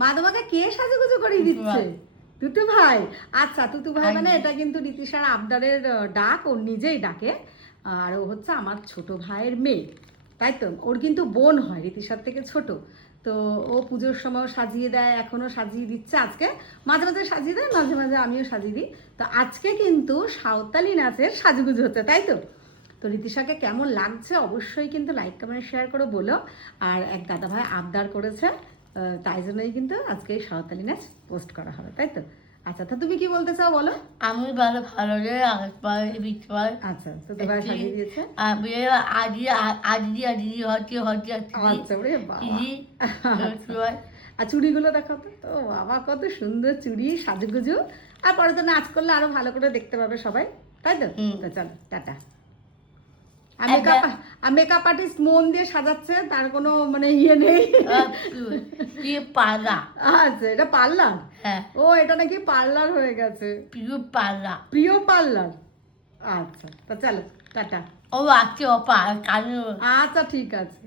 মা তোমাকে কে সাজুগুজু করে দিচ্ছে? তুতু ভাই। আচ্ছা তুতু ভাই মানে এটা কিন্তু রীতিশার আবদারের ডাক, ও নিজেই ডাকে। আর ও হচ্ছে আমার ছোট ভাইয়ের মেয়ে, তাই তো? ওর কিন্তু বোন হয়, রীতিশার থেকে ছোট। তো ও পুজোর সময় সাজিয়ে দেয়, এখনো সাজিয়ে দিচ্ছে। আজকে মাঝে মাঝে সাজিয়ে দেয়, মাঝে মাঝে আমিও সাজিয়ে দিই। তো আজকে কিন্তু সাঁওতালি নাচের সাজুগুজু হচ্ছে, তাই তো? তো রীতিশাকে কেমন লাগছে অবশ্যই কিন্তু লাইক কমেন্ট শেয়ার করে বলো। আর এক দাদা ভাই আবদার করেছে, তাই জন্যই কিন্তু আজকে এই সাঁওতালি নাচ পোস্ট করা হবে, তাই তো? আচ্ছা, তো তুমি কি বলতে চাও বলো। আমি ভালো রে আগের বিচবার আচ্ছা, তো তোমার সাজিয়ে দিয়েছে। আমি আজি হচ্ছে আচ্ছা, ওরে বাবা। আচ্ছা। আর চুড়িগুলো দেখো তো, ও বাবা কত সুন্দর চুড়ি, সাজুগুজু। আর পরে তো নাচ করলে আরো ভালো করে দেখতে পাবে সবাই, তাই তো? তো চলো টাটা। আর মেকআপ আর্টিস্ট মন দিয়ে সাজাচ্ছে, তার কোনো মানে ইয়ে নেই। পালা। আচ্ছা, এটা পার্লার? হ্যাঁ, ও, এটা নাকি পার্লার হয়ে গেছে। প্রিয় পালা। প্রিয় পার্লার। আচ্ছা, তো চলো টাটা। ও আছে কানে। আচ্ছা, ঠিক আছে।